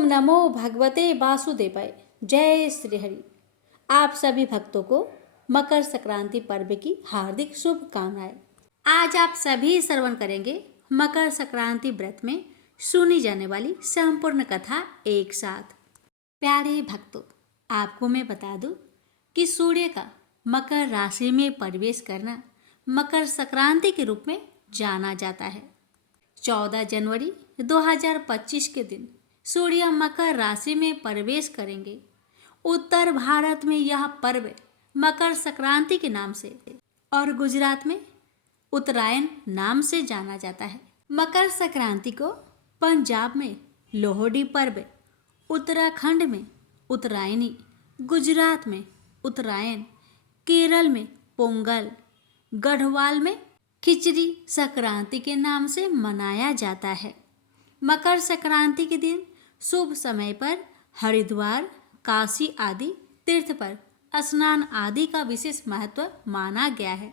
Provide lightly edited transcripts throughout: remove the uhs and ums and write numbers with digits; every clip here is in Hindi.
ओम नमो भगवते वासुदेवाय। जय श्री हरि। आप सभी भक्तों को मकर संक्रांति पर्व की हार्दिक शुभकामनाएं। आज आप सभी श्रवण करेंगे मकर संक्रांति व्रत में सुनी जाने वाली संपूर्ण कथा एक साथ। प्यारे भक्तों, आपको मैं बता दूं कि सूर्य का मकर राशि में प्रवेश करना मकर संक्रांति के रूप में जाना जाता है। 14 जनवरी 2025 के दिन सूर्य मकर राशि में प्रवेश करेंगे। उत्तर भारत में यह पर्व मकर संक्रांति के नाम से और गुजरात में उत्तरायण नाम से जाना जाता है। मकर संक्रांति को पंजाब में लोहड़ी पर्व, उत्तराखंड में उत्तरायणी, गुजरात में उत्तरायण, केरल में पोंगल, गढ़वाल में खिचड़ी संक्रांति के नाम से मनाया जाता है। मकर संक्रांति के दिन शुभ समय पर हरिद्वार, काशी आदि तीर्थ पर स्नान आदि का विशेष महत्व माना गया है।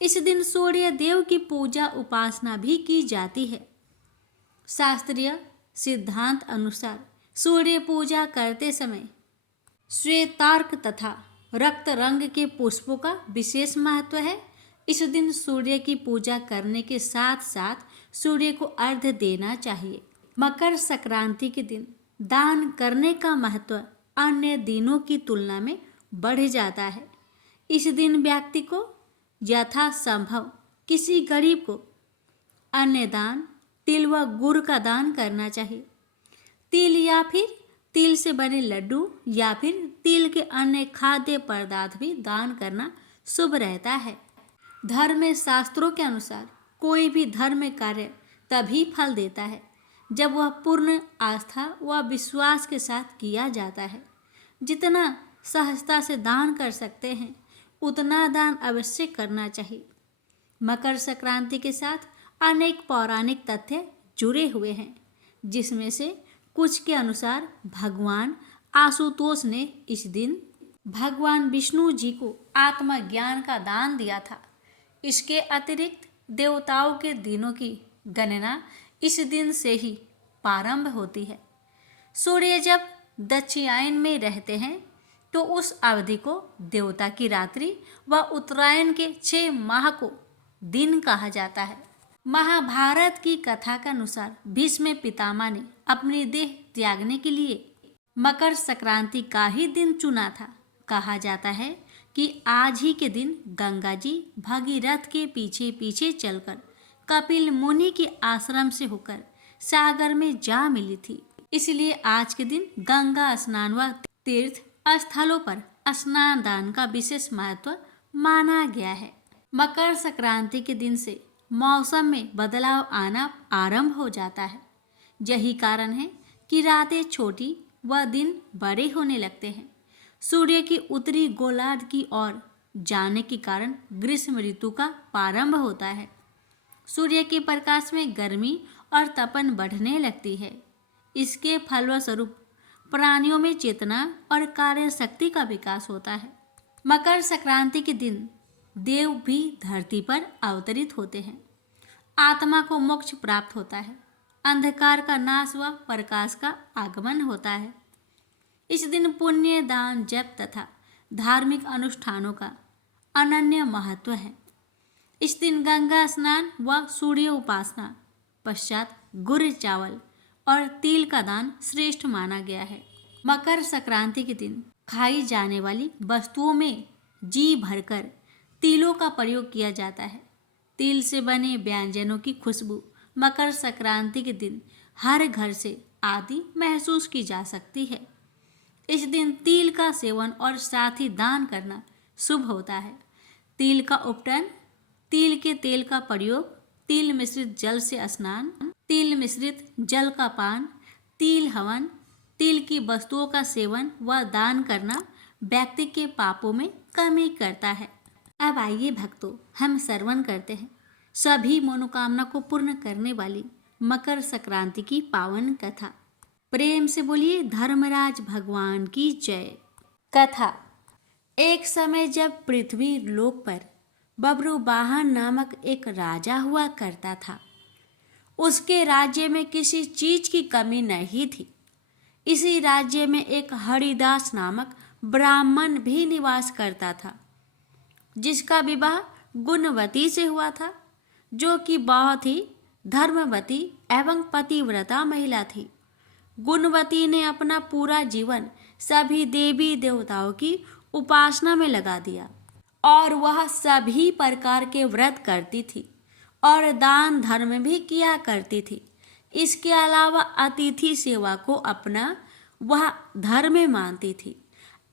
इस दिन सूर्य देव की पूजा उपासना भी की जाती है। शास्त्रीय सिद्धांत अनुसार सूर्य पूजा करते समय श्वेतार्क तथा रक्त रंग के पुष्पों का विशेष महत्व है। इस दिन सूर्य की पूजा करने के साथ साथ सूर्य को अर्घ्य देना चाहिए। मकर संक्रांति के दिन दान करने का महत्व अन्य दिनों की तुलना में बढ़ जाता है। इस दिन व्यक्ति को यथासंभव किसी गरीब को अन्न दान, तिल व गुड़ का दान करना चाहिए। तिल या फिर तिल से बने लड्डू या फिर तिल के अन्य खाद्य पदार्थ भी दान करना शुभ रहता है। धर्म शास्त्रों के अनुसार कोई भी धर्म कार्य तभी फल देता है जब वह पूर्ण आस्था व विश्वास के साथ किया जाता है। जितना सहजता से दान कर सकते हैं उतना दान अवश्य करना चाहिए। मकर संक्रांति के साथ अनेक पौराणिक तथ्य जुड़े हुए हैं, जिसमें से कुछ के अनुसार भगवान आशुतोष ने इस दिन भगवान विष्णु जी को आत्मज्ञान का दान दिया था। इसके अतिरिक्त देवताओं के दिनों की गणना इस दिन से ही प्रारंभ होती है। सूर्य जब दक्षिणायन में रहते हैं तो उस अवधि को देवता की रात्रि व उत्तरायण के 6 माह को दिन कहा जाता है। महाभारत की कथा के अनुसार भीष्म पितामह ने अपनी देह त्यागने के लिए मकर संक्रांति का ही दिन चुना था। कहा जाता है कि आज ही के दिन गंगा जी भगीरथ के पीछे पीछे चलकर कपिल मुनि के आश्रम से होकर सागर में जा मिली थी। इसलिए आज के दिन गंगा स्नान व तीर्थ स्थलों पर स्नान दान का विशेष महत्व माना गया है। मकर संक्रांति के दिन से मौसम में बदलाव आना आरंभ हो जाता है। यही कारण है कि रातें छोटी व दिन बड़े होने लगते हैं। सूर्य की उत्तरी गोलार्ध की ओर जाने के कारण ग्रीष्म ऋतु का प्रारंभ होता है। सूर्य के प्रकाश में गर्मी और तपन बढ़ने लगती है। इसके फलस्वरूप प्राणियों में चेतना और कार्य शक्ति का विकास होता है। मकर संक्रांति के दिन देव भी धरती पर अवतरित होते हैं। आत्मा को मोक्ष प्राप्त होता है। अंधकार का नाश व प्रकाश का आगमन होता है। इस दिन पुण्य, दान, जप तथा धार्मिक अनुष्ठानों का अनन्य महत्व है। इस दिन गंगा स्नान व सूर्य उपासना पश्चात गुड़, चावल और तिल का दान श्रेष्ठ माना गया है। मकर संक्रांति के दिन खाई जाने वाली वस्तुओं में जी भरकर तिलों का प्रयोग किया जाता है। तिल से बने व्यंजनों की खुशबू मकर संक्रांति के दिन हर घर से आदि महसूस की जा सकती है। इस दिन तिल का सेवन और साथ ही दान करना शुभ होता है। तिल का उपटन, तिल के तेल का प्रयोग, तिल मिश्रित जल से स्नान, तिल मिश्रित जल का पान, तिल हवन, तिल की वस्तुओं का सेवन व दान करना व्यक्ति के पापों में कमी करता है। अब आइए भक्तों, हम श्रवण करते हैं सभी मनोकामना को पूर्ण करने वाली मकर संक्रांति की पावन कथा। प्रेम से बोलिए धर्मराज भगवान की जय। कथा। एक समय जब पृथ्वी लोक पर बब्रुवाहन नामक एक राजा हुआ करता था। उसके राज्य में किसी चीज की कमी नहीं थी। इसी राज्य में एक हरिदास नामक ब्राह्मण भी निवास करता था, जिसका विवाह गुणवती से हुआ था, जो कि बहुत ही धर्मवती एवं पतिव्रता महिला थी। गुणवती ने अपना पूरा जीवन सभी देवी देवताओं की उपासना में लगा दिया और वह सभी प्रकार के व्रत करती थी और दान धर्म भी किया करती थी। इसके अलावा अतिथि सेवा को अपना वह धर्म मानती थी।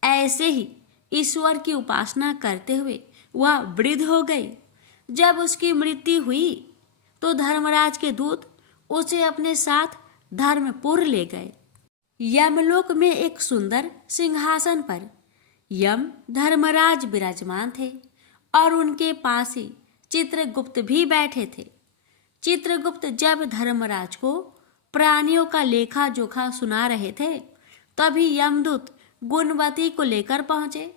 ऐसे ही ईश्वर की उपासना करते हुए वह वृद्ध हो गई। जब उसकी मृत्यु हुई तो धर्मराज के दूत उसे अपने साथ धर्मपुर ले गए। यमलोक में एक सुंदर सिंहासन पर यम धर्मराज विराजमान थे और उनके पास ही चित्रगुप्त भी बैठे थे। चित्रगुप्त जब धर्मराज को प्राणियों का लेखा जोखा सुना रहे थे, तभी यमदूत गुणवती को लेकर पहुंचे।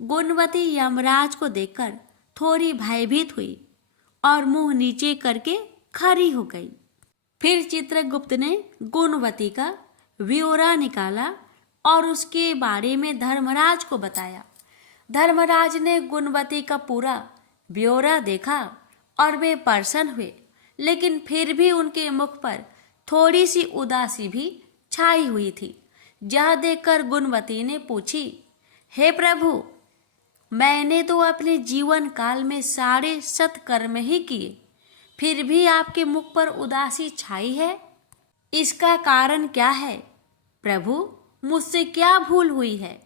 गुणवती यमराज को देखकर थोड़ी भयभीत हुई और मुंह नीचे करके खड़ी हो गई। फिर चित्रगुप्त ने गुणवती का ब्यौरा निकाला और उसके बारे में धर्मराज को बताया। धर्मराज ने गुणवती का पूरा ब्यौरा देखा और वे प्रसन्न हुए, लेकिन फिर भी उनके मुख पर थोड़ी सी उदासी भी छाई हुई थी। यह देखकर गुणवती ने पूछी, हे प्रभु, मैंने तो अपने जीवन काल में सारे सत्कर्म ही किए, फिर भी आपके मुख पर उदासी छाई है। इसका कारण क्या है? प्रभु, मुझसे क्या भूल हुई है?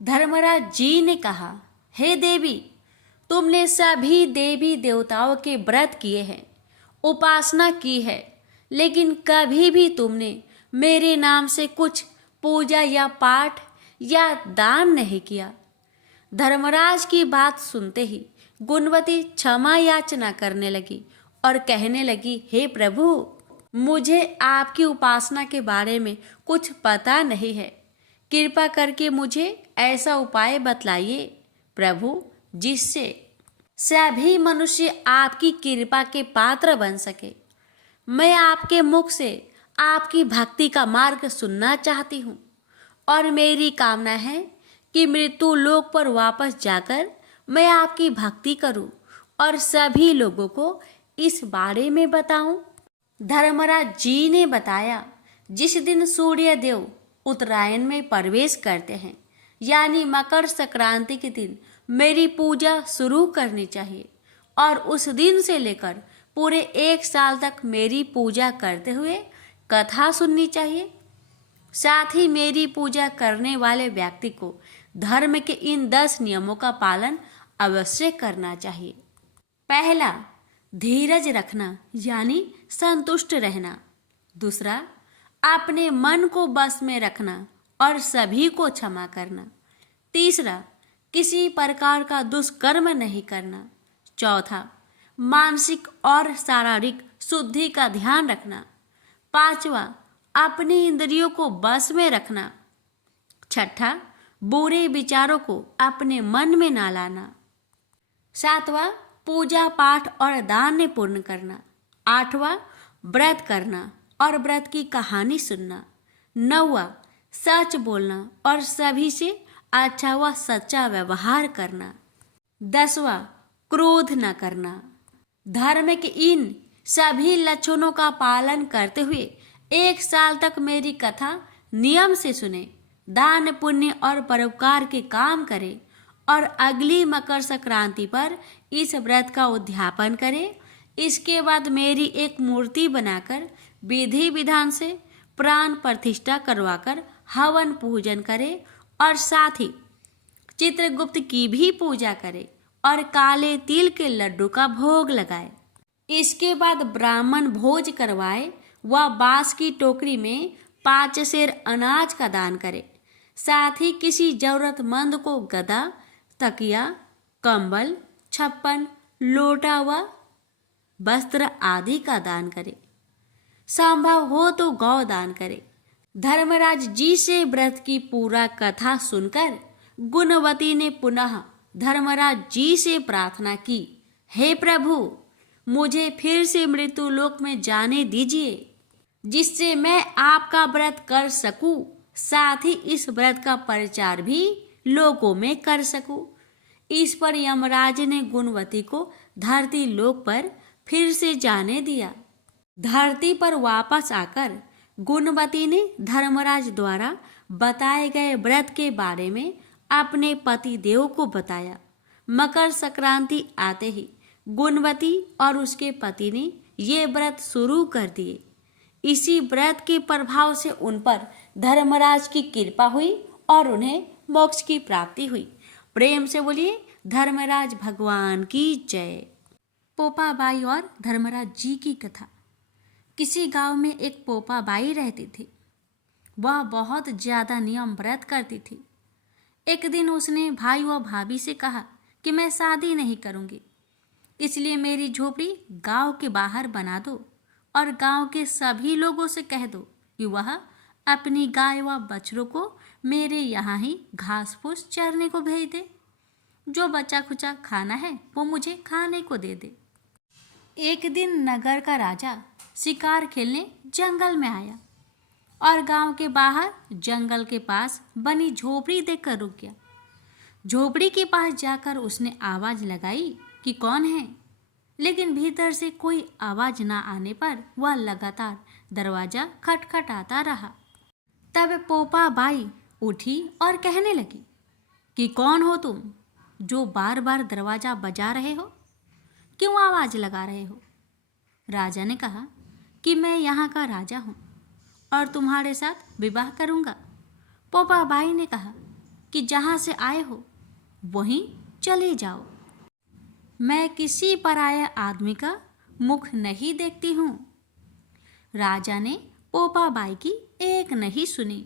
धर्मराज जी ने कहा, हे देवी, तुमने सभी देवी देवताओं के व्रत किए हैं, उपासना की है, लेकिन कभी भी तुमने मेरे नाम से कुछ पूजा या पाठ या दान नहीं किया। धर्मराज की बात सुनते ही गुणवती क्षमा याचना करने लगी और कहने लगी, हे प्रभु, मुझे आपकी उपासना के बारे में कुछ पता नहीं है। कृपा करके मुझे ऐसा उपाय बतलाइए प्रभु, जिससे सभी मनुष्य आपकी कृपा के पात्र बन सके। मैं आपके मुख से आपकी भक्ति का मार्ग सुनना चाहती हूँ और मेरी कामना है कि मृत्यु लोक पर वापस जाकर मैं आपकी भक्ति करूं और सभी लोगों को इस बारे में बताऊं। धर्मराज जी ने बताया, जिस दिन सूर्य देव उत्तरायण में प्रवेश करते हैं, यानी मकर संक्रांति के दिन मेरी पूजा शुरू करनी चाहिए और उस दिन से लेकर पूरे 1 साल तक मेरी पूजा करते हुए कथा सुननी चाहिए। साथ ही मेरी पूजा करने वाले व्यक्ति को धर्म के इन 10 नियमों का पालन अवश्य करना चाहिए। पहला, धीरज रखना यानी संतुष्ट रहना। दूसरा, अपने मन को बस में रखना और सभी को क्षमा करना। तीसरा, किसी प्रकार का दुष्कर्म नहीं करना। चौथा, मानसिक और शारीरिक शुद्धि का ध्यान रखना। पांचवा, अपनी इंद्रियों को बस में रखना। छठा, बुरे विचारों को अपने मन में ना लाना। सातवां, पूजा पाठ और दान पूर्ण करना। आठवां, व्रत करना और व्रत की कहानी सुनना। नौवां, सच बोलना और सभी से अच्छा व सच्चा व्यवहार करना। 10वां, क्रोध न करना। धर्म के इन सभी लक्षणों का पालन करते हुए 1 साल तक मेरी कथा नियम से सुने, दान पुण्य और परोपकार के काम करें और अगली मकर संक्रांति पर इस व्रत का उद्यापन करें। इसके बाद मेरी एक मूर्ति बनाकर विधि विधान से प्राण प्रतिष्ठा करवाकर हवन पूजन करें और साथ ही चित्रगुप्त की भी पूजा करें और काले तिल के लड्डू का भोग लगाए। इसके बाद ब्राह्मण भोज करवाए व बांस की टोकरी में 5 सेर अनाज का दान करे। साथ ही किसी जरूरतमंद को गदा, तकिया, कंबल, छप्पन, लोटा व वस्त्र आदि का दान करे। संभव हो तो गौ दान करे। धर्मराज जी से व्रत की पूरा कथा सुनकर गुणवती ने पुनः धर्मराज जी से प्रार्थना की, हे प्रभु, मुझे फिर से मृत्यु लोक में जाने दीजिए, जिससे मैं आपका व्रत कर सकूं, साथ ही इस व्रत का प्रचार भी लोगों में कर सकूं। इस पर यमराज ने गुणवती को धरती लोक पर फिर से जाने दिया। धरती पर वापस आकर गुणवती ने धर्मराज द्वारा बताए गए व्रत के बारे में अपने पति देव को बताया। मकर संक्रांति आते ही गुणवती और उसके पति ने ये व्रत शुरू कर दिए। इसी व्रत के प्रभाव से उन पर धर्मराज की कृपा हुई और उन्हें मोक्ष की प्राप्ति हुई। प्रेम से बोलिए धर्मराज भगवान की जय। पोपा बाई और धर्मराज जी की कथा। किसी गांव में एक पोपा बाई रहती थी। वह बहुत ज़्यादा नियम व्रत करती थी। एक दिन उसने भाई व भाभी से कहा कि मैं शादी नहीं करूँगी, इसलिए मेरी झोपड़ी गांव के बाहर बना दो और गांव के सभी लोगों से कह दो कि वह अपनी गाय व बछड़ों को मेरे यहाँ ही घास फूस चरने को भेज दे। जो बचा खुचा खाना है वो मुझे खाने को दे दे। एक दिन नगर का राजा शिकार खेलने जंगल में आया और गांव के बाहर जंगल के पास बनी झोपड़ी देखकर रुक गया। झोपड़ी के पास जाकर उसने आवाज़ लगाई कि कौन है, लेकिन भीतर से कोई आवाज़ ना आने पर वह लगातार दरवाज़ा खटखटाता रहा। तब पोपा बाई उठी और कहने लगी कि कौन हो तुम, जो बार बार दरवाज़ा बजा रहे हो, क्यों आवाज़ लगा रहे हो। राजा ने कहा कि मैं यहाँ का राजा हूँ और तुम्हारे साथ विवाह करूँगा। पोपा बाई ने कहा कि जहाँ से आए हो वहीं चले जाओ। मैं किसी पराये आदमी का मुख नहीं देखती हूँ। राजा ने पोपा बाई की एक नहीं सुनी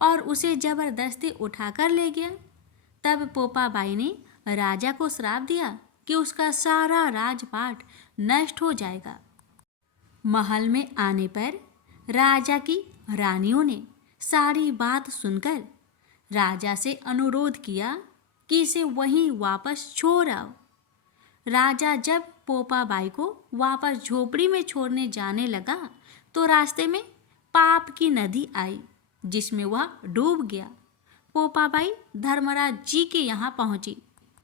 और उसे जबरदस्ती उठाकर ले गया। तब पोपा बाई ने राजा को श्राप दिया कि उसका सारा राजपाट नष्ट हो जाएगा। महल में आने पर राजा की रानियों ने सारी बात सुनकर राजा से अनुरोध किया कि इसे वहीं वापस छोड़ आओ। राजा जब पोपा बाई को वापस झोपड़ी में छोड़ने जाने लगा तो रास्ते में पाप की नदी आई, जिसमें वह डूब गया। पोपा बाई धर्मराज जी के यहाँ पहुँची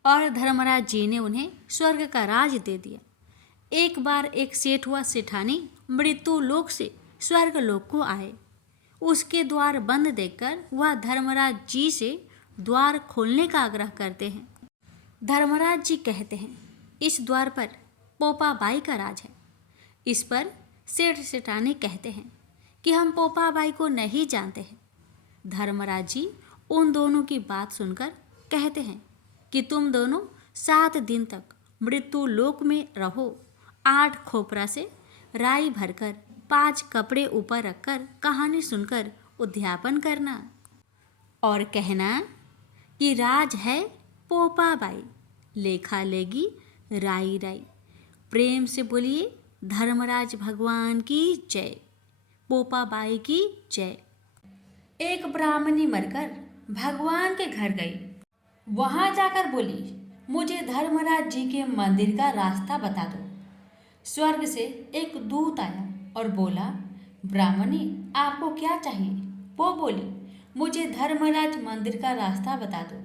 और धर्मराज जी ने उन्हें स्वर्ग का राज दे दिया। एक बार एक सेठ व सेठानी मृत्यु लोक से स्वर्ग लोक को आए। उसके द्वार बंद देखकर वह धर्मराज जी से द्वार खोलने का आग्रह करते हैं। धर्मराज जी कहते हैं, इस द्वार पर पोपा बाई का राज है। इस पर सेठ सेठानी कहते हैं कि हम पोपा बाई को नहीं जानते हैं। धर्मराज जी उन दोनों की बात सुनकर कहते हैं कि तुम दोनों 7 दिन तक मृत्यु लोक में रहो। 8 खोपरा से राई भरकर 5 कपड़े ऊपर रखकर कहानी सुनकर उद्यापन करना और कहना कि राज है पोपा बाई, लेखा लेगी राई राई। प्रेम से बोलिए धर्मराज भगवान की जय, पोपा बाई की जय। एक ब्राह्मणी मरकर भगवान के घर गई। वहां जाकर बोली, मुझे धर्मराज जी के मंदिर का रास्ता बता दो। स्वर्ग से एक दूत आया और बोला, ब्राह्मणी आपको क्या चाहिए। वो बोली, मुझे धर्मराज मंदिर का रास्ता बता दो।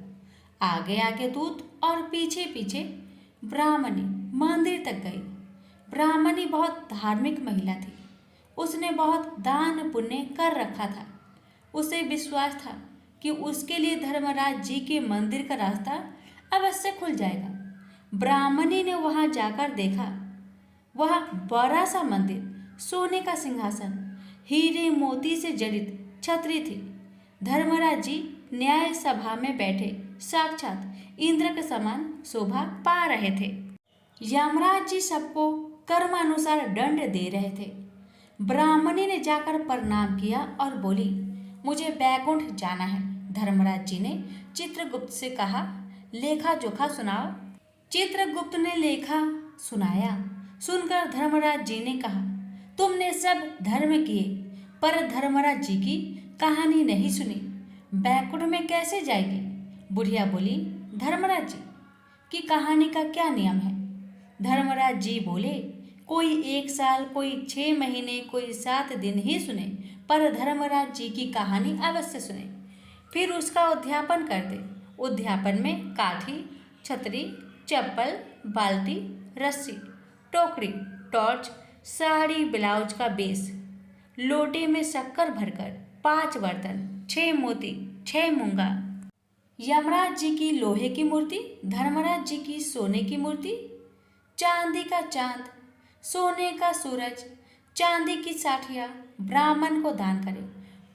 आगे आगे दूत और पीछे पीछे ब्राह्मणी मंदिर तक गई। ब्राह्मणी बहुत धार्मिक महिला थी। उसने बहुत दान पुण्य कर रखा था। उसे विश्वास था कि उसके लिए धर्मराज जी के मंदिर का रास्ता अवश्य खुल जाएगा। ब्राह्मणी ने वहां जाकर देखा, वह बड़ा सा मंदिर, सोने का सिंहासन, हीरे मोती से जड़ित छतरी थी। धर्मराज जी न्याय सभा में बैठे साक्षात इंद्र के समान शोभा पा रहे थे। यमराज जी सबको कर्मानुसार दंड दे रहे थे। ब्राह्मणी ने जाकर प्रणाम किया और बोली, मुझे बैकुंठ जाना है। धर्मराज जी ने चित्रगुप्त से कहा, लेखा जोखा सुनाओ। चित्रगुप्त ने लेखा सुनाया। सुनकर धर्मराज जी ने कहा, तुमने सब धर्म किए पर धर्मराज जी की कहानी नहीं सुनी, बैकुंठ में कैसे जाएगी। बुढ़िया बोली, धर्मराज जी की कहानी का क्या नियम है। धर्मराज जी बोले, कोई 1 साल, कोई 6 महीने, कोई 7 दिन ही सुने, पर धर्मराज जी की कहानी अवश्य सुने। फिर उसका उद्यापन कर दे। उद्यापन में काठी, छतरी, चप्पल, बाल्टी, रस्सी, टोकरी, टॉर्च, साड़ी, ब्लाउज का बेस, लोटे में शक्कर भरकर, 5 बर्तन, 6 मोती, 6 मूंगा, यमराज जी की लोहे की मूर्ति, धर्मराज जी की सोने की मूर्ति, चांदी का चांद, सोने का सूरज, चांदी की साठिया ब्राह्मण को दान करे।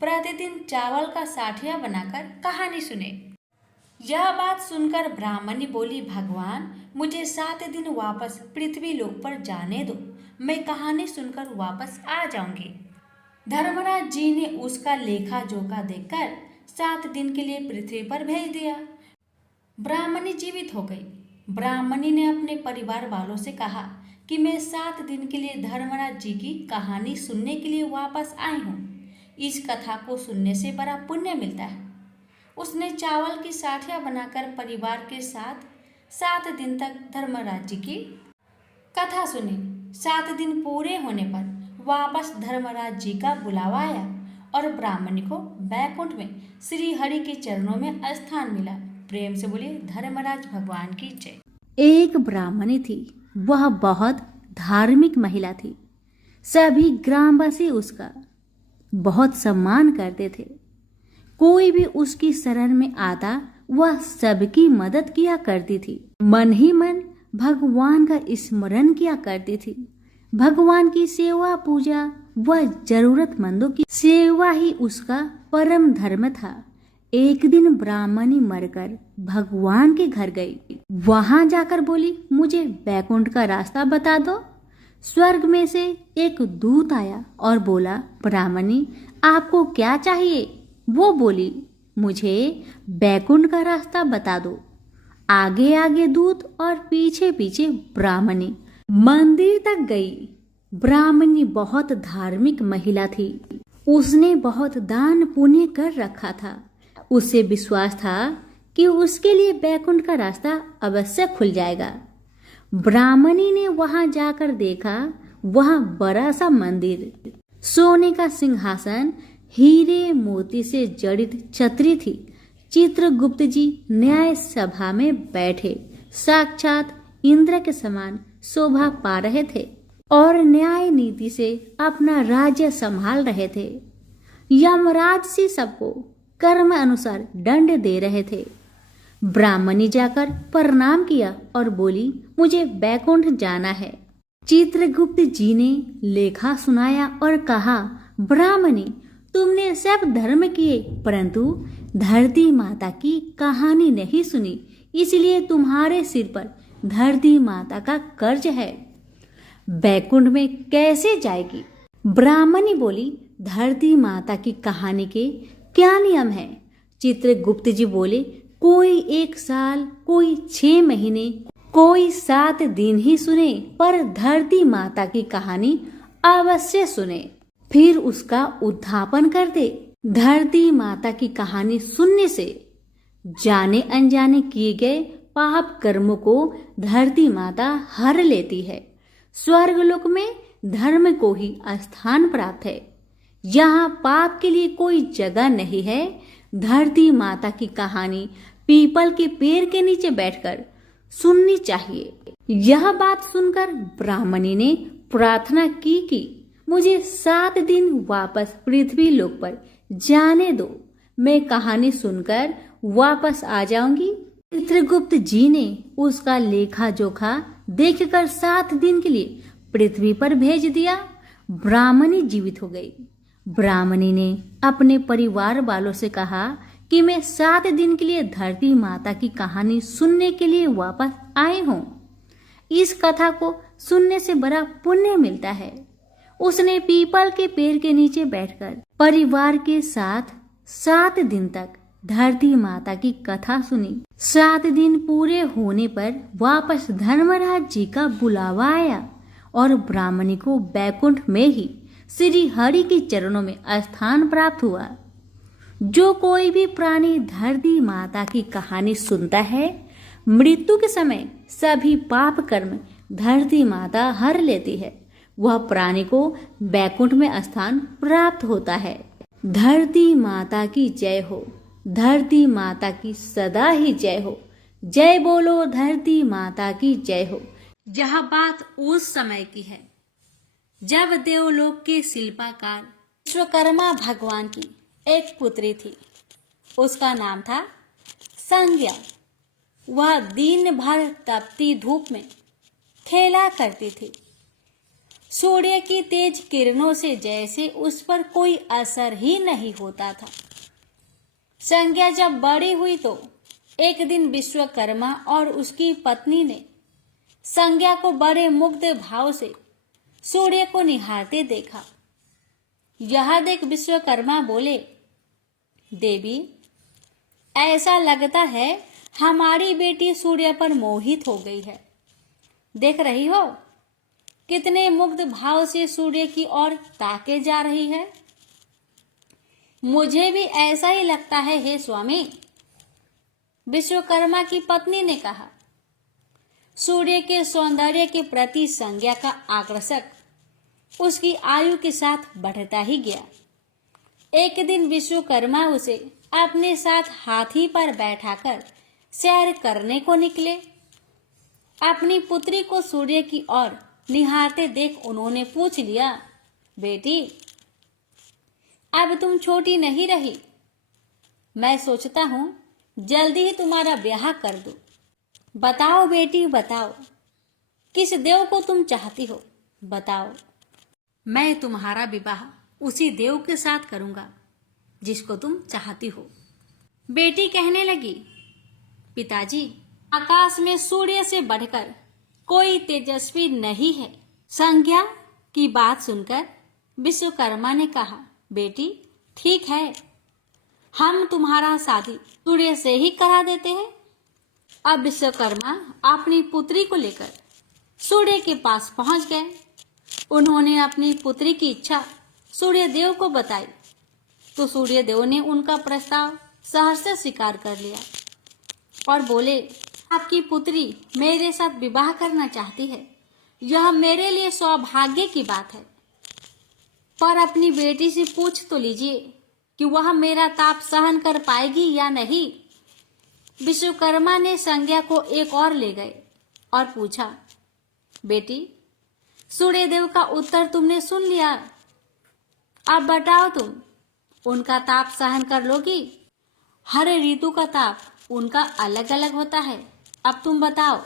प्रतिदिन चावल का साठिया बनाकर कहानी सुने। यह बात सुनकर ब्राह्मणी बोली, भगवान मुझे 7 दिन वापस पृथ्वी लोक पर जाने दो, मैं कहानी सुनकर वापस आ जाऊंगी। धर्मराज जी ने उसका लेखा जोखा देखकर 7 दिन के लिए पृथ्वी पर भेज दिया। ब्राह्मणी जीवित हो गई। ब्राह्मणी ने अपने परिवार वालों से कहा कि मैं 7 दिन के लिए धर्मराज जी की कहानी सुनने के लिए वापस आई हूँ। इस कथा को सुनने से बड़ा पुण्य मिलता है। उसने चावल की साठियाँ बनाकर परिवार के साथ 7 दिन तक धर्मराज जी की कथा सुनी। 7 दिन पूरे होने पर वापस धर्मराज जी का बुलावा आया और ब्राह्मणी को बैकुंठ में श्री हरि के चरणों में स्थान मिला। प्रेम से बोलिए धर्मराज भगवान की जय। एक ब्राह्मणी थी, वह बहुत धार्मिक महिला थी। सभी ग्रामवासी उसका बहुत सम्मान करते थे। कोई भी उसकी शरण में आता वह सबकी मदद किया करती थी। मन ही मन भगवान का स्मरण किया करती थी। भगवान की सेवा पूजा व जरूरतमंदों की सेवा ही उसका परम धर्म था। एक दिन ब्राह्मणी मरकर भगवान के घर गई। वहां जाकर बोली, मुझे बैकुंठ का रास्ता बता दो। स्वर्ग में से एक दूत आया और बोला, ब्राह्मणी आपको क्या चाहिए? वो बोली, मुझे बैकुंठ का रास्ता बता दो। आगे आगे दूत और पीछे पीछे ब्राह्मणी मंदिर तक गई। ब्राह्मणी बहुत धार्मिक महिला थी। उसने बहुत दान पुण्य कर रखा था। उसे विश्वास था कि उसके लिए बैकुंठ का रास्ता अवश्य खुल जाएगा। ब्राह्मणी ने वहां जाकर देखा, वहां बड़ा सा मंदिर, सोने का सिंहासन, हीरे मोती से जड़ित छतरी थी। चित्रगुप्त जी न्याय सभा में बैठे साक्षात इंद्र के समान शोभा पा रहे थे और न्याय नीति से अपना राज्य संभाल रहे थे। यमराज से सबको कर्म अनुसार दंड दे रहे थे। ब्राह्मणी जाकर प्रणाम किया और बोली, मुझे बैकुंठ जाना है। चित्रगुप्त जी ने लेखा सुनाया और कहा, ब्राह्मणी तुमने सब धर्म किए परंतु धरती माता की कहानी नहीं सुनी, इसलिए तुम्हारे सिर पर धरती माता का कर्ज है। बैकुंठ में कैसे जाएगी? ब्राह्मणी बोली, धरती माता की कहानी के क्या नियम है? चित्रगुप्त जी बोले, कोई 1 साल, कोई 6 महीने, कोई 7 दिन ही सुने, पर धरती माता की कहानी अवश्य सुने, फिर उसका उद्यापन कर दे। धरती माता की कहानी सुनने से जाने अनजाने किए गए पाप कर्मों को धरती माता हर लेती है। स्वर्गलोक में धर्म को ही स्थान प्राप्त है। यहाँ पाप के लिए कोई जगह नहीं है। धरती माता की कहानी पीपल के पेड़ के नीचे बैठकर सुननी चाहिए। यह बात सुनकर ब्राह्मणी ने प्रार्थना की कि मुझे 7 दिन वापस पृथ्वी लोक पर जाने दो, मैं कहानी सुनकर वापस आ जाऊंगी। चित्रगुप्त जी ने उसका लेखा जोखा देखकर 7 दिन के लिए पृथ्वी पर भेज दिया। ब्राह्मणी जीवित हो गई। ब्राह्मणी ने अपने परिवार वालों से कहा कि मैं 7 दिन के लिए धरती माता की कहानी सुनने के लिए वापस आई हूँ। इस कथा को सुनने से बड़ा पुण्य मिलता है। उसने पीपल के पेड़ के नीचे बैठकर परिवार के साथ 7 दिन तक धरती माता की कथा सुनी। 7 दिन पूरे होने पर वापस धर्मराज जी का बुलावा आया और ब्राह्मणी को बैकुंठ में ही श्री हरि के चरणों में स्थान प्राप्त हुआ। जो कोई भी प्राणी धरती माता की कहानी सुनता है, मृत्यु के समय सभी पाप कर्म धरती माता हर लेती है। वह प्राणी को वैकुंठ में स्थान प्राप्त होता है। धरती माता की जय हो, धरती माता की सदा ही जय हो। जय बोलो धरती माता की जय हो। यह बात उस समय की है जब देवलोक के शिल्पकार विश्वकर्मा भगवान की एक पुत्री थी। उसका नाम था संज्ञा। वह दिन भर तपती धूप में खेला करती थी। सूर्य की तेज किरणों से जैसे उस पर कोई असर ही नहीं होता था। संज्ञा जब बड़ी हुई तो एक दिन विश्वकर्मा और उसकी पत्नी ने संज्ञा को बड़े मुग्ध भाव से सूर्य को निहारते देखा। यह देख विश्वकर्मा बोले, देवी, ऐसा लगता है हमारी बेटी सूर्य पर मोहित हो गई है। देख रही हो कितने मुग्ध भाव से सूर्य की ओर ताके जा रही है। मुझे भी ऐसा ही लगता है हे स्वामी, विश्वकर्मा की पत्नी ने कहा। सूर्य के सौंदर्य के प्रति संज्ञा का आकर्षक उसकी आयु के साथ बढ़ता ही गया। एक दिन विश्वकर्मा उसे अपने साथ हाथी पर बैठाकर सैर करने को निकले। अपनी पुत्री को सूर्य की ओर निहारते देख उन्होंने पूछ लिया, बेटी, अब तुम छोटी नहीं रही। मैं सोचता हूं जल्दी ही तुम्हारा ब्याह कर दूं। बताओ बेटी, बताओ, किस देव को तुम चाहती हो? बताओ, मैं तुम्हारा विवाह उसी देव के साथ करूंगा जिसको तुम चाहती हो। बेटी कहने लगी, पिताजी, आकाश में सूर्य से बढ़कर कोई तेजस्वी नहीं है। संज्ञा की बात सुनकर विश्वकर्मा ने कहा, बेटी, ठीक है, हम तुम्हारा शादी सूर्य से ही करा देते हैं। अब विश्वकर्मा अपनी पुत्री को लेकर सूर्य के पास पहुंच गए। उन्होंने अपनी पुत्री की इच्छा सूर्य देव को बताई तो सूर्य देव ने उनका प्रस्ताव सहर्ष स्वीकार कर लिया और बोले, आपकी पुत्री मेरे साथ विवाह करना चाहती है। यह मेरे लिए सौभाग्य की बात है, पर अपनी बेटी से पूछ तो लीजिए कि वह मेरा ताप सहन कर पाएगी या नहीं। विश्वकर्मा ने संज्ञा को एक और ले गए और पूछा, बेटी, सूर्यदेव का उत्तर तुमने सुन लिया। अब बताओ, तुम उनका ताप सहन कर लोगी? हर ऋतु का ताप उनका अलग अलग होता है। अब तुम बताओ,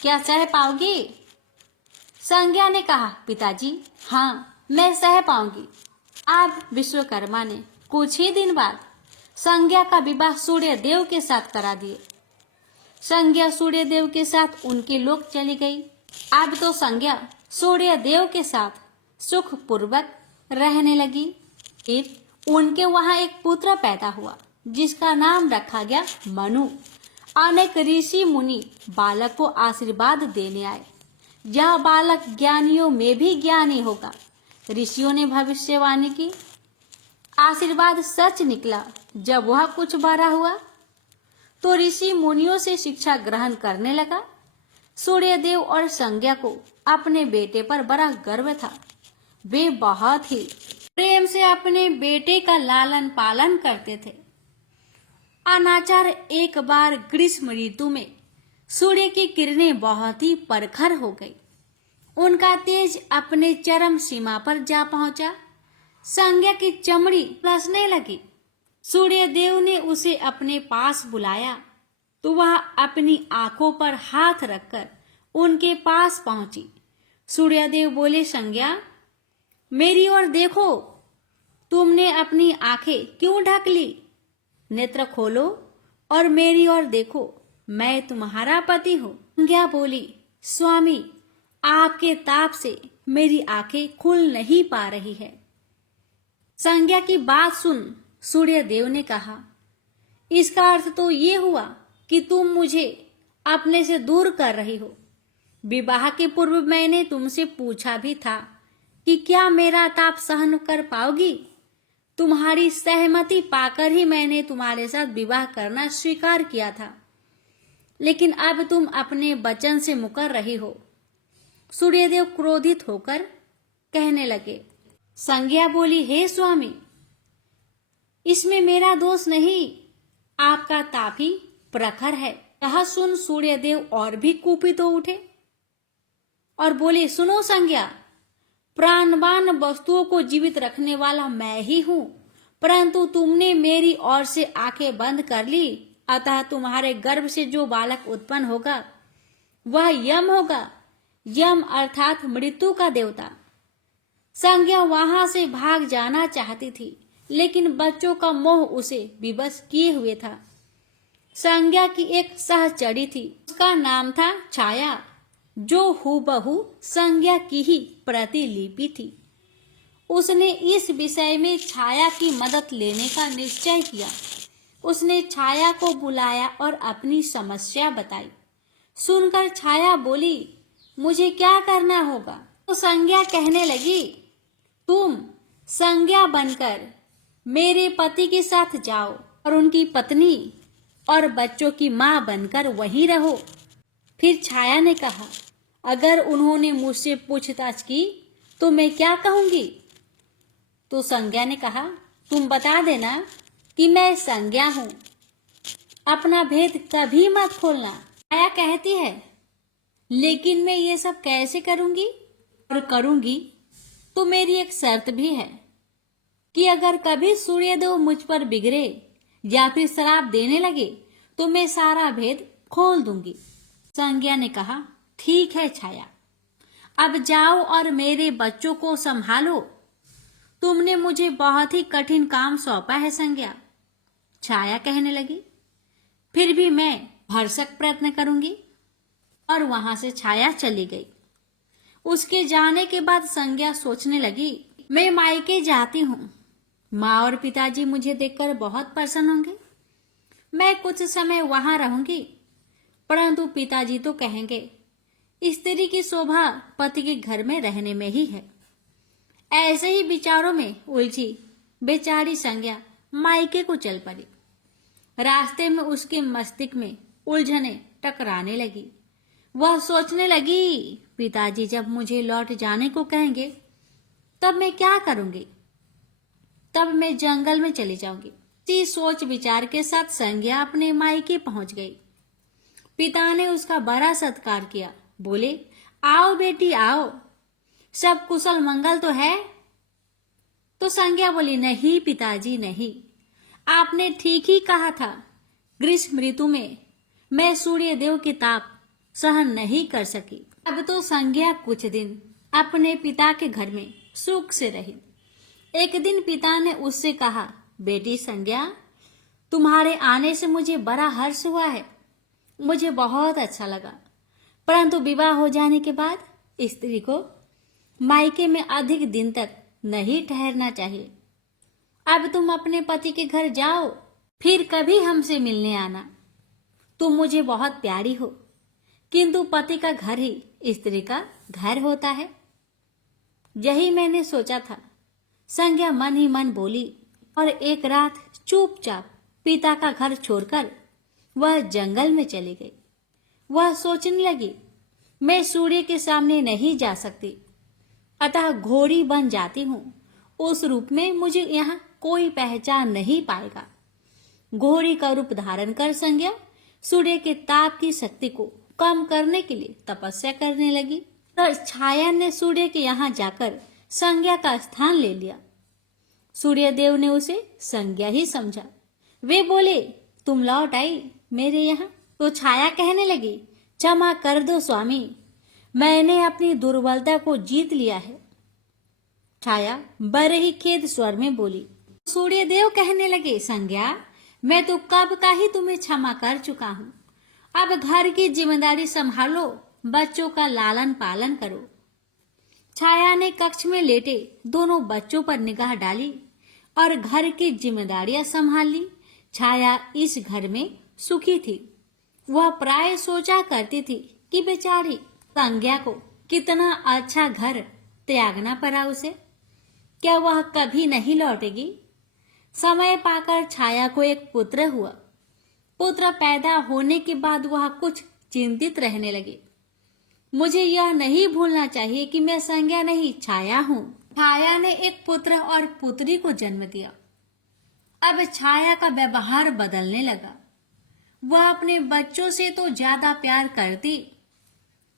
क्या सह पाओगी? संज्ञा ने कहा, पिताजी, हाँ, मैं सह पाऊंगी। अब विश्वकर्मा ने कुछ ही दिन बाद संज्ञा का विवाह सूर्य देव के साथ करा दिए। संज्ञा सूर्य देव के साथ उनके लोक चली गई। अब तो संज्ञा सूर्य देव के साथ सुख पूर्वक रहने लगी। फिर उनके वहां एक पुत्र पैदा हुआ जिसका नाम रखा गया मनु। अनेक ऋषि मुनि बालक को आशीर्वाद देने आए। यह बालक ज्ञानियों में भी ज्ञानी होगा। ऋषियों ने भविष्यवाणी की, आशीर्वाद सच निकला। जब वह कुछ बड़ा हुआ तो ऋषि मुनियों से शिक्षा ग्रहण करने लगा। सूर्यदेव और संज्ञा को अपने बेटे पर बड़ा गर्व था। वे बहुत ही प्रेम से अपने बेटे का लालन पालन करते थे। अनाचार एक बार ग्रीष्म ऋतु में सूर्य की किरणें बहुत ही प्रखर हो गई। उनका तेज अपने चरम सीमा पर जा पहुंचा। संज्ञा की चमड़ी रसने लगी। सूर्यदेव ने उसे अपने पास बुलाया तो वह अपनी आंखों पर हाथ रखकर उनके पास पहुंची। सूर्यदेव बोले, संज्ञा, मेरी ओर देखो। तुमने अपनी आंखें क्यों ढक ली? नेत्र खोलो और मेरी ओर देखो, मैं तुम्हारा पति हूँ। संज्ञा बोली, स्वामी, आपके ताप से मेरी आंखें खुल नहीं पा रही है। संज्ञा की बात सुन सूर्यदेव ने कहा, इसका अर्थ तो ये हुआ कि तुम मुझे अपने से दूर कर रही हो। विवाह के पूर्व मैंने तुमसे पूछा भी था कि क्या मेरा ताप सहन कर पाओगी। तुम्हारी सहमति पाकर ही मैंने तुम्हारे साथ विवाह करना स्वीकार किया था, लेकिन अब तुम अपने वचन से मुकर रही हो। सूर्यदेव क्रोधित होकर कहने लगे। संज्ञा बोली, हे स्वामी, इसमें मेरा दोष नहीं, आपका ताप ही प्रखर है। यह सुन सूर्यदेव और भी कुपित हो उठे और बोले, सुनो संज्ञा, प्राणवान वस्तुओं को जीवित रखने वाला मैं ही हूं, परंतु तुमने मेरी ओर से आंखें बंद कर ली, अतः तुम्हारे गर्भ से जो बालक उत्पन्न होगा वह यम होगा। यम अर्थात मृत्यु का देवता। संज्ञा वहां से भाग जाना चाहती थी, लेकिन बच्चों का मोह उसे विवश किए हुए था। संज्ञा की एक सहचरी थी, उसका नाम था छाया, जो हूबहू संज्ञा की ही प्रतिलिपि थी। उसने इस विषय में छाया की मदद लेने का निश्चय किया। उसने छाया को बुलाया और अपनी समस्या बताई। सुनकर छाया बोली, मुझे क्या करना होगा? तो संज्ञा कहने लगी, तुम संज्ञा बनकर मेरे पति के साथ जाओ और उनकी पत्नी और बच्चों की मां बनकर वहीं रहो। फिर छाया ने कहा, अगर उन्होंने मुझसे पूछताछ की तो मैं क्या कहूंगी? तो संज्ञा ने कहा, तुम बता देना कि मैं संज्ञा हूं, अपना भेद कभी मत खोलना। छाया कहती है, लेकिन मैं ये सब कैसे करूंगी? और करूंगी तो मेरी एक शर्त भी है कि अगर कभी सूर्यदेव मुझ पर बिगड़े या फिर श्राप देने लगे तो मैं सारा भेद खोल दूंगी। संज्ञा ने कहा, ठीक है छाया, अब जाओ और मेरे बच्चों को संभालो। तुमने मुझे बहुत ही कठिन काम सौंपा है संज्ञा। छाया कहने लगी, फिर भी मैं भरसक प्रयत्न करूंगी। और वहां से छाया चली गई। उसके जाने के बाद संज्ञा सोचने लगी, मैं मायके जाती हूँ, माँ और पिताजी मुझे देखकर बहुत प्रसन्न होंगे। मैं कुछ समय वहां रहूंगी, परंतु पिताजी तो कहेंगे, स्त्री की शोभा पति के घर में रहने में ही है। ऐसे ही विचारों में उलझी बेचारी संज्ञा मायके को चल पड़ी। रास्ते में उसके मस्तिष्क में उलझने टकराने लगी। वह सोचने लगी, पिताजी जब मुझे लौट जाने को कहेंगे तब मैं क्या करूंगी? तब मैं जंगल में चली जाऊंगी। इसी सोच विचार के साथ संज्ञा अपने मायके पहुंच गई। पिता ने उसका बड़ा सत्कार किया। बोले, आओ बेटी आओ, सब कुशल मंगल तो है? तो संज्ञा बोली, नहीं पिताजी नहीं, आपने ठीक ही कहा था। ग्रीष्म ऋतु में मैं सूर्य देव के ताप सहन नहीं कर सकी। अब तो संज्ञा कुछ दिन अपने पिता के घर में सुख से रही। एक दिन पिता ने उससे कहा, बेटी संज्ञा, तुम्हारे आने से मुझे बड़ा हर्ष हुआ है, मुझे बहुत अच्छा लगा, परंतु विवाह हो जाने के बाद स्त्री को मायके में अधिक दिन तक नहीं ठहरना चाहिए। अब तुम अपने पति के घर जाओ, फिर कभी हमसे मिलने आना। तुम मुझे बहुत प्यारी हो, किंतु पति का घर ही स्त्री का घर होता है। यही मैंने सोचा था, संज्ञा मन ही मन बोली। और एक रात चुपचाप पिता का घर छोड़कर वह जंगल में चली गई। वह सोचने लगी, मैं सूर्य के सामने नहीं जा सकती, अतः घोड़ी बन जाती हूँ। उस रूप में मुझे यहाँ कोई पहचान नहीं पाएगा। घोड़ी का रूप धारण कर संज्ञा सूर्य के ताप की शक्ति को कम करने के लिए तपस्या करने लगी। तो छाया ने सूर्य के यहाँ जाकर संज्ञा का स्थान ले लिया। सूर्यदेव ने उसे संज्ञा ही समझा। वे बोले, तुम लौट आई मेरे यहाँ? तो छाया कहने लगी, क्षमा कर दो स्वामी, मैंने अपनी दुर्बलता को जीत लिया है। छाया बड़े ही खेद स्वर में बोली। सूर्यदेव कहने लगे, संज्ञा, मैं तो कब का ही तुम्हें क्षमा कर चुका हूँ। अब घर की जिम्मेदारी संभालो, बच्चों का लालन पालन करो। छाया ने कक्ष में लेटे दोनों बच्चों पर निगाह डाली और घर की जिम्मेदारियां संभाल ली। छाया इस घर में सुखी थी। वह प्राय सोचा करती थी कि बेचारी संज्ञा को कितना अच्छा घर त्यागना पड़ा उसे। क्या वह कभी नहीं लौटेगी? समय पाकर छाया को एक पुत्र हुआ। पुत्र पैदा होने के बाद वह कुछ चिंतित रहने लगी। मुझे यह नहीं भूलना चाहिए कि मैं संज्ञा नहीं छाया हूँ। छाया ने एक पुत्र और पुत्री को जन्म दिया। अब छाया का व्यवहार बदलने लगा। वह अपने बच्चों से तो ज्यादा प्यार करती,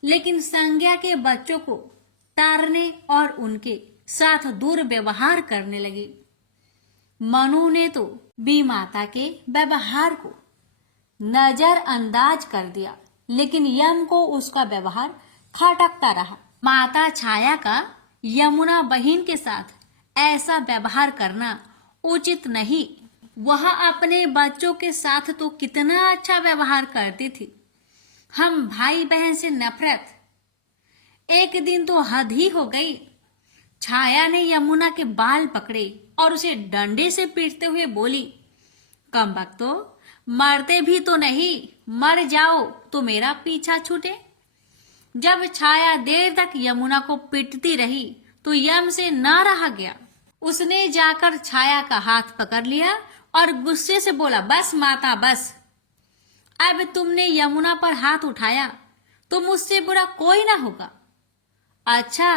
लेकिन संज्ञा के बच्चों को तारने और उनके साथ दुर्व्यवहार करने लगी। मनु ने तो बी माता के व्यवहार को नजरअंदाज कर दिया, लेकिन यम को उसका व्यवहार खटकता रहा। माता छाया का यमुना बहन के साथ ऐसा व्यवहार करना उचित नहीं। वह अपने बच्चों के साथ तो कितना अच्छा व्यवहार करती थी। हम भाई बहन से नफरत, एक दिन तो हद ही हो गई। छाया ने यमुना के बाल पकड़े और उसे डंडे से पीटते हुए बोली, कमबख्तो, मरते भी तो नहीं, मर जाओ तो मेरा पीछा छूटे। जब छाया देर तक यमुना को पीटती रही तो यम से न रहा गया। उसने जाकर छाया का हाथ पकड़ लिया और गुस्से से बोला, बस माता बस, अब तुमने यमुना पर हाथ उठाया तो मुझसे बुरा कोई ना होगा। अच्छा,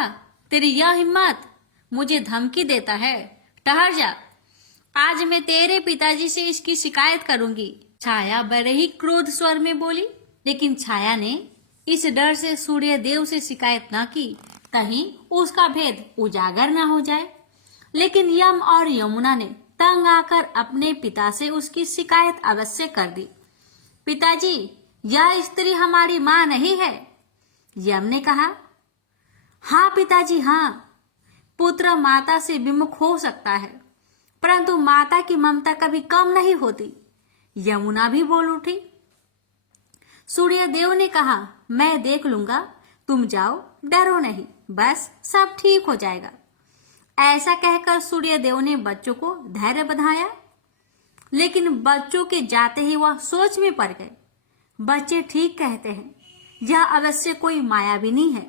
तेरी यह हिम्मत, मुझे धमकी देता है? ठहर जा, आज मैं तेरे पिताजी से इसकी शिकायत करूंगी। छाया बड़े ही क्रोध स्वर में बोली, लेकिन छाया ने इस डर से सूर्य देव से शिकायत न की, कहीं उसका भेद उजागर न हो जाए। लेकिन यम और यमुना ने तंग आकर अपने पिता से उसकी शिकायत अवश्य कर दी। पिताजी, यह स्त्री हमारी माँ नहीं है। यम ने कहा, हाँ पिताजी हाँ, पुत्र माता से विमुख हो सकता है, परंतु माता की ममता कभी कम नहीं होती। यमुना भी बोल उठी। सूर्यदेव ने कहा, मैं देख लूंगा, तुम जाओ, डरो नहीं, बस सब ठीक हो जाएगा। ऐसा कहकर सूर्यदेव ने बच्चों को धैर्य बंधाया, लेकिन बच्चों के जाते ही वह सोच में पड़ गए। बच्चे ठीक कहते हैं, यह अवश्य कोई मायाविनी है।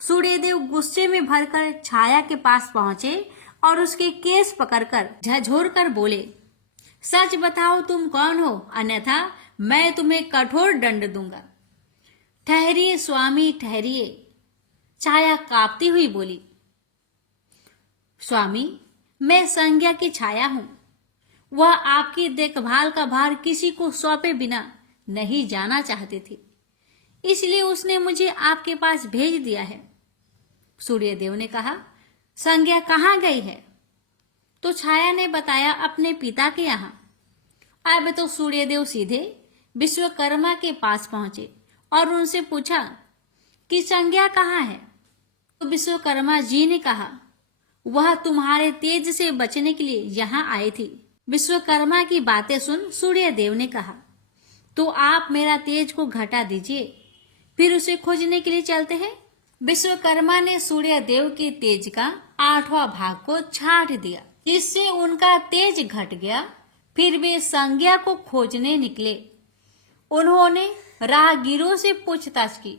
सूर्यदेव गुस्से में भरकर छाया के पास पहुंचे और उसके केस पकड़कर झंझोर कर बोले, सच बताओ तुम कौन हो, अन्यथा मैं तुम्हें कठोर दंड दूंगा। ठहरिए स्वामी ठहरिए, छाया कांपती हुई बोली। स्वामी, मैं संज्ञा की छाया हूं। वह आपकी देखभाल का भार किसी को सौंपे बिना नहीं जाना चाहती थी, इसलिए उसने मुझे आपके पास भेज दिया है। सूर्यदेव ने कहा, संज्ञा कहाँ गई है? तो छाया ने बताया, अपने पिता के यहाँ। अब तो सूर्यदेव सीधे विश्वकर्मा के पास पहुंचे और उनसे पूछा कि संज्ञा कहाँ है? तो विश्वकर्मा जी ने कहा, वह तुम्हारे तेज से बचने के लिए यहाँ आई थी। विश्वकर्मा की बातें सुन सूर्यदेव ने कहा, तो आप मेरा तेज को घटा दीजिए, फिर उसे खोजने के लिए चलते हैं। विश्वकर्मा ने सूर्यदेव के तेज का 8वां भाग को छाट दिया, जिससे उनका तेज घट गया। फिर वे संज्ञा को खोजने निकले। उन्होंने राहगीरों से पूछताछ की,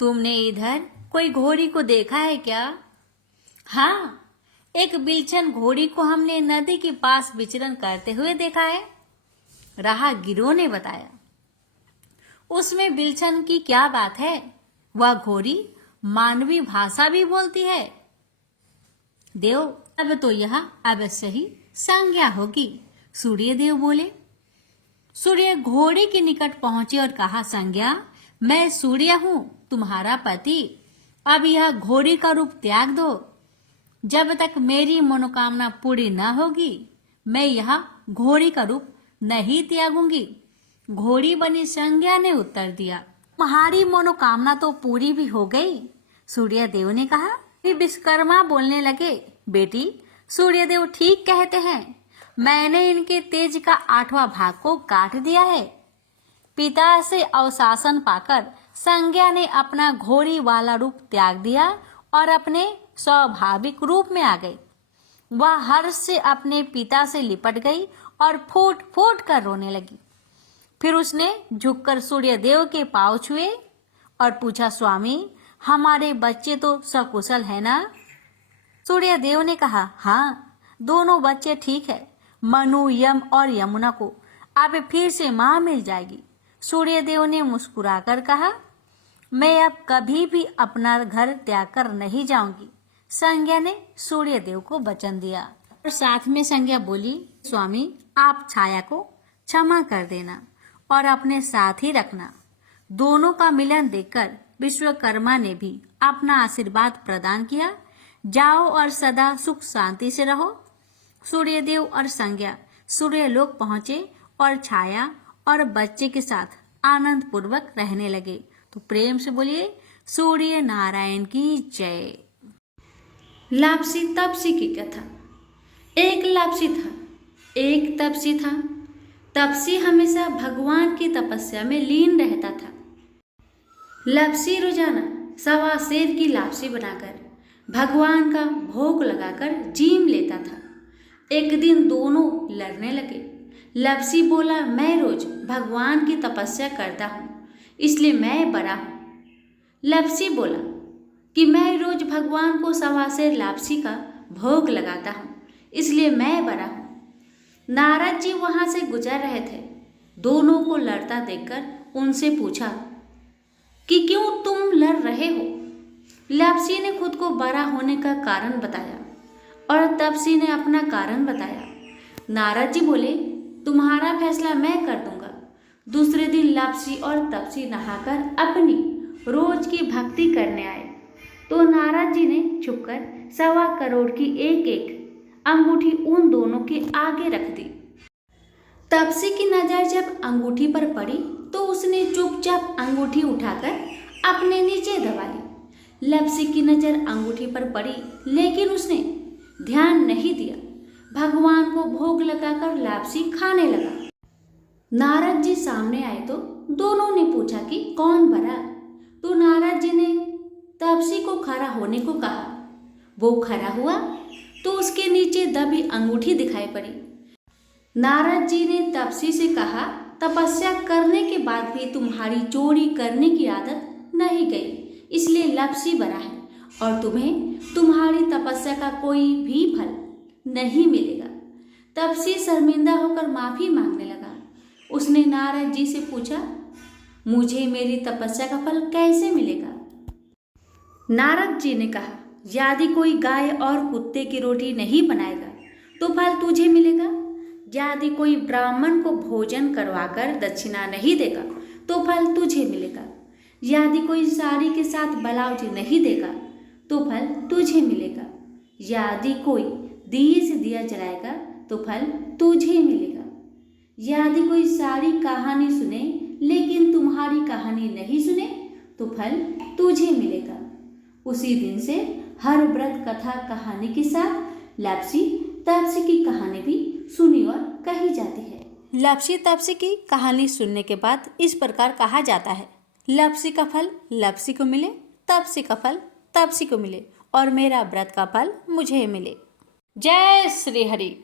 तुमने इधर कोई घोड़ी को देखा है क्या? हाँ, एक बिलछन घोड़ी को हमने नदी के पास विचरण करते हुए देखा है, राहगीरों ने बताया। उसमें बिलछन की क्या बात है? वह घोड़ी मानवी भाषा भी बोलती है। देव, अब तो यह अवश्य ही संज्ञा होगी, सूर्यदेव बोले। सूर्य घोड़े के निकट पहुंचे और कहा, संज्ञा, मैं सूर्य हूं, तुम्हारा पति। अब यह घोड़ी का रूप त्याग दो। जब तक मेरी मनोकामना पूरी न होगी, मैं यह घोड़ी का रूप नहीं त्यागूंगी। घोड़ी बनी संज्ञा ने उत्तर दिया, तुम्हारी मनोकामना तो पूरी भी हो गई, सूर्यदेव ने कहा। फिर विश्वकर्मा बोलने लगे, बेटी, सूर्यदेव ठीक कहते हैं, मैंने इनके तेज का 8वां भाग को काट दिया है। पिता से अवशासन पाकर संज्ञा ने अपना घोड़ी वाला रूप त्याग दिया और अपने स्वाभाविक रूप में आ गई। वह हर्ष से अपने पिता से लिपट गई और फूट फूट कर रोने लगी। फिर उसने झुककर सूर्यदेव के पांव छुए और पूछा, स्वामी, हमारे बच्चे तो सकुशल है ना? सूर्यदेव ने कहा, हाँ, दोनों बच्चे ठीक है। मनु, यम और यमुना को अब फिर से मां मिल जाएगी। सूर्यदेव ने मुस्कुराकर कहा, मैं अब कभी भी अपना घर त्याग कर नहीं जाऊंगी। संज्ञा ने सूर्य देव को वचन दिया और साथ में संज्ञा बोली, स्वामी आप छाया को क्षमा कर देना और अपने साथ ही रखना। दोनों का मिलन देखकर विश्वकर्मा ने भी अपना आशीर्वाद प्रदान किया। जाओ और सदा सुख शांति से रहो। सूर्यदेव और संज्ञा सूर्यलोक पहुंचे और छाया और बच्चे के साथ आनंद पूर्वक रहने लगे। तो प्रेम से बोलिए सूर्य नारायण की जय। लापसी तपसी की कथा। एक लापसी था, एक तपसी था। तपसी हमेशा भगवान की तपस्या में लीन रहता था। लापसी रोजाना सवा सेर की लापसी बनाकर भगवान का भोग लगाकर जीम लेता था। एक दिन दोनों लड़ने लगे। लापसी बोला, मैं रोज भगवान की तपस्या करता हूँ, इसलिए मैं बड़ा हूँ। लापसी बोला कि मैं रोज भगवान को सवा सेर लापसी का भोग लगाता हूँ, इसलिए मैं बड़ा हूँ। नारद जी वहां से गुजर रहे थे। दोनों को लड़ता देखकर उनसे पूछा कि क्यों तुम लड़ रहे हो। लापसी ने खुद को बड़ा होने का कारण बताया और तपसी ने अपना कारण बताया। नारद जी बोले, तुम्हारा फैसला मैं कर दूंगा। दूसरे दिन लापसी और तपसी नहाकर अपनी रोज की भक्ति करने आए तो नारद जी ने छुपकर 1.25 करोड़ की एक एक अंगूठी उन दोनों के आगे रख दी। तपसी की नजर जब अंगूठी पर पड़ी तो उसने चुपचाप अंगूठी उठाकर अपने नीचे दबा ली। लापसी की नजर अंगूठी पर पड़ी लेकिन उसने ध्यान नहीं दिया। भगवान को भोग लगाकर लापसी खाने लगा। नारद जी सामने आए तो दोनों ने पूछा कि कौन बड़ा। तो नारद जी ने तपसी को खड़ा होने को कहा। वो खड़ा हुआ तो उसके नीचे दबी अंगूठी दिखाई पड़ी। नारद जी ने तपसी से कहा, तपस्या करने के बाद भी तुम्हारी चोरी करने की आदत नहीं गई, इसलिए लापसी बड़ा है और तुम्हें तुम्हारी तपस्या का कोई भी फल नहीं मिलेगा। तपसी शर्मिंदा होकर माफी मांगने लगा। उसने नारद जी से पूछा, मुझे मेरी तपस्या का फल कैसे मिलेगा। नारद जी ने कहा, यदि कोई गाय और कुत्ते की रोटी नहीं बनाएगा तो फल तुझे मिलेगा। यदि कोई ब्राह्मण को भोजन करवाकर दक्षिणा नहीं देगा तो फल तुझे मिलेगा। यदि कोई साड़ी के साथ ब्लाउज नहीं देगा तो फल तुझे मिलेगा। यदि कोई दिए से दिया जलाएगा तो फल तुझे मिलेगा। यदि कोई सारी कहानी सुने लेकिन तुम्हारी कहानी नहीं सुने तो फल तुझे मिलेगा। उसी दिन से हर व्रत कथा कहानी के साथ लापसी तपसी की कहानी भी सुनी और कही जाती है। लापसी तपसी की कहानी सुनने के बाद इस प्रकार कहा जाता है, लापसी का फल लापसी को मिले, तपसी का फल तपसी को मिले और मेरा व्रत का फल मुझे मिले। जय श्री हरि।